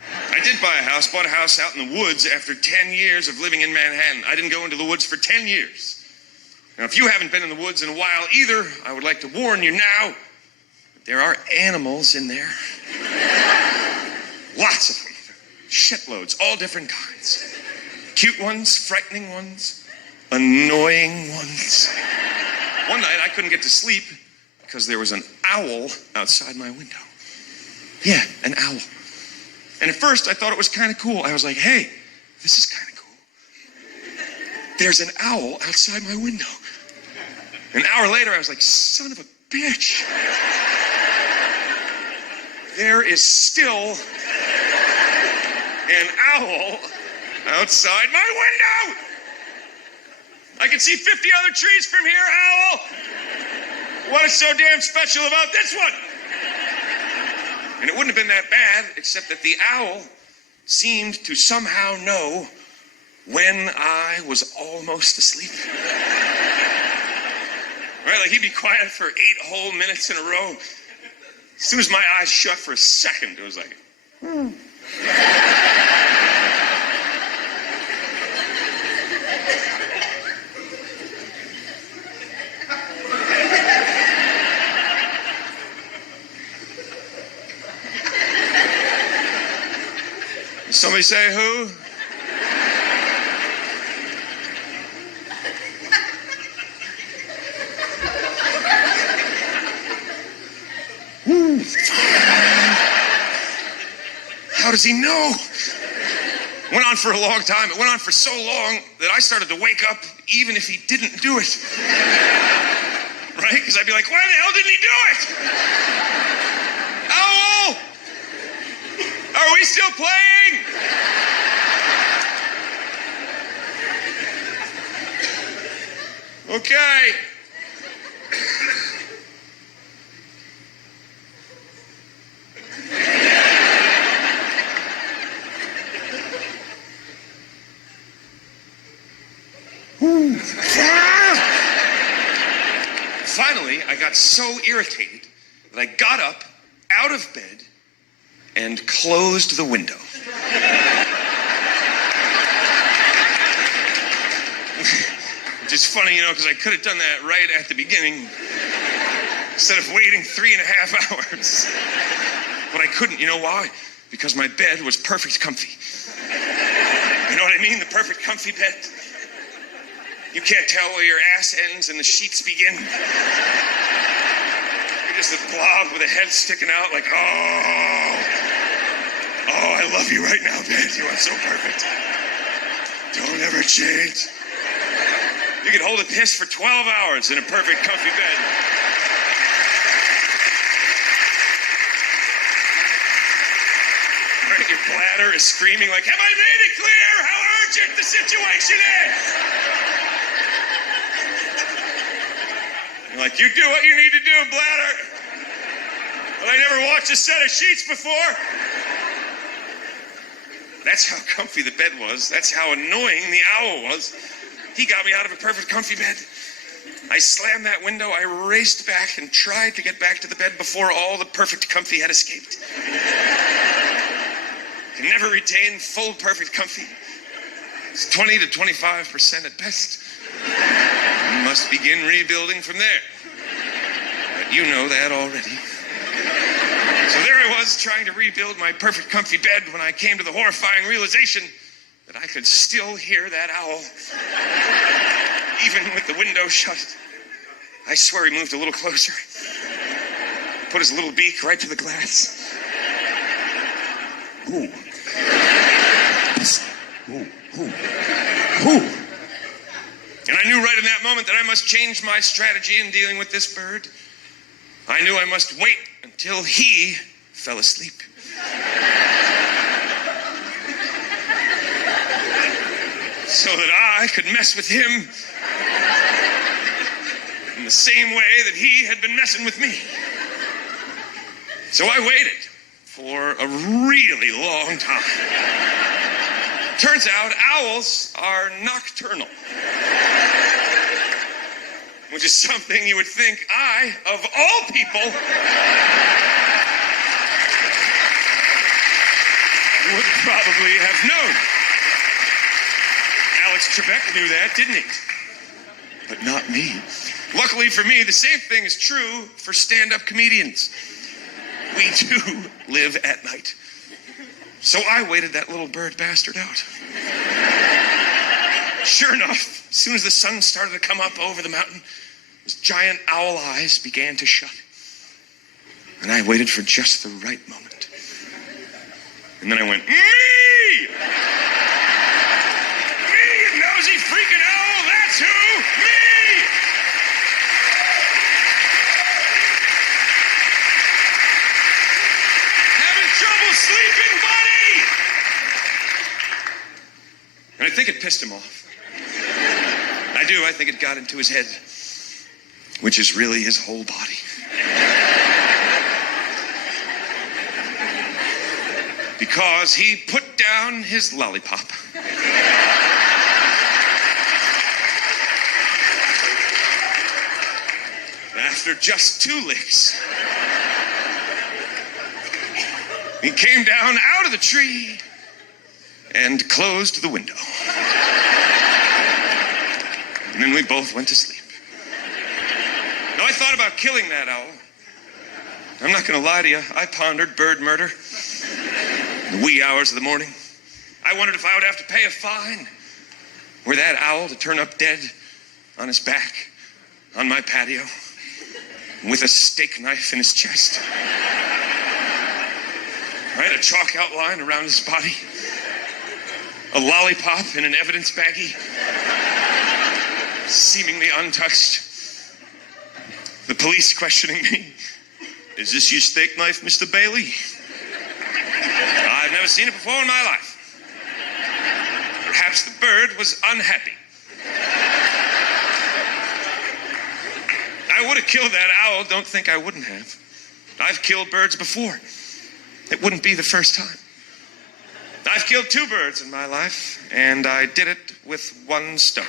I did buy a house, bought a house out in the woods after 10 years of living in Manhattan. I didn't go into the woods for 10 years. Now, if you haven't been in the woods in a while either, I would like to warn you now, there are animals in there. Lots of them. Shitloads, all different kinds. Cute ones, frightening ones, annoying ones. One night I couldn't get to sleep because there was an owl outside my window. Yeah, an owl. And at first I thought it was kind of cool. I was like, hey, this is kind of cool. There's an owl outside my window. An hour later I was like, son of a bitch. There is still an owl outside my window. I can see 50 other trees from here, owl. What is so damn special about this one? And it wouldn't have been that bad, except that the owl seemed to somehow know when I was almost asleep. Right, like he'd be quiet for 8 whole minutes in a row. As soon as my eyes shut for a second, it was like, Somebody say who? How does he know? Went on for a long time. It went on for so long that I started to wake up even if he didn't do it. Right? Because I'd be like, why the hell didn't he do it? Owl! Are we still playing? Okay. Finally, I got so irritated that I got up out of bed and closed the window. Which is funny, you know, because I could have done that right at the beginning instead of waiting 3.5 hours. But I couldn't. You know why? Because my bed was perfect comfy. You know what I mean? The perfect comfy bed. You can't tell where your ass ends and the sheets begin. You're just a blob with a head sticking out like, oh, I love you right now, bed. You are so perfect. Don't ever change. You could hold a piss for 12 hours in a perfect comfy bed. Right? Your bladder is screaming like, have I made it clear how urgent the situation is? You're like, you do what you need to do, bladder. But I never watched a set of sheets before. That's how comfy the bed was. That's how annoying the owl was. He got me out of a perfect comfy bed. I slammed that window. I raced back and tried to get back to the bed before all the perfect comfy had escaped. Can never retain full perfect comfy. It's 20 to 25% at best. You must begin rebuilding from there. But you know that already. So there I was, trying to rebuild my perfect comfy bed when I came to the horrifying realization that I could still hear that owl. Even with the window shut. I swear he moved a little closer. Put his little beak right to the glass. Ooh. Ooh. Ooh. Ooh. And I knew right in that moment that I must change my strategy in dealing with this bird. I knew I must wait until he fell asleep. So that I could mess with him in the same way that he had been messing with me. So I waited for a really long time. Turns out owls are nocturnal. Which is something you would think I, of all people, would probably have known. Alex Trebek knew that, didn't he? But not me. Luckily for me, the same thing is true for stand-up comedians. We too live at night. So I waited that little bird bastard out. Sure enough, as soon as the sun started to come up over the mountain, his giant owl eyes began to shut. And I waited for just the right moment. And then I went, me! Me, you nosy freaking owl, that's who! Me! Having trouble sleeping, buddy! And I think it pissed him off. I do, I think it got into his head, which is really his whole body. Because he put down his lollipop. After just 2 licks, he came down out of the tree and closed the window. And then we both went to sleep. Now, I thought about killing that owl. I'm not going to lie to you. I pondered bird murder in the wee hours of the morning. I wondered if I would have to pay a fine for that owl to turn up dead on his back on my patio with a steak knife in his chest. I had a chalk outline around his body, a lollipop in an evidence baggie, seemingly untouched. The police questioning me. Is this your steak knife, Mr. Bailey? I've never seen it before in my life. Perhaps the bird was unhappy. I would have killed that owl. Don't think I wouldn't have. I've killed birds before. It wouldn't be the first time. I've killed 2 birds in my life, and I did it with 1 stone.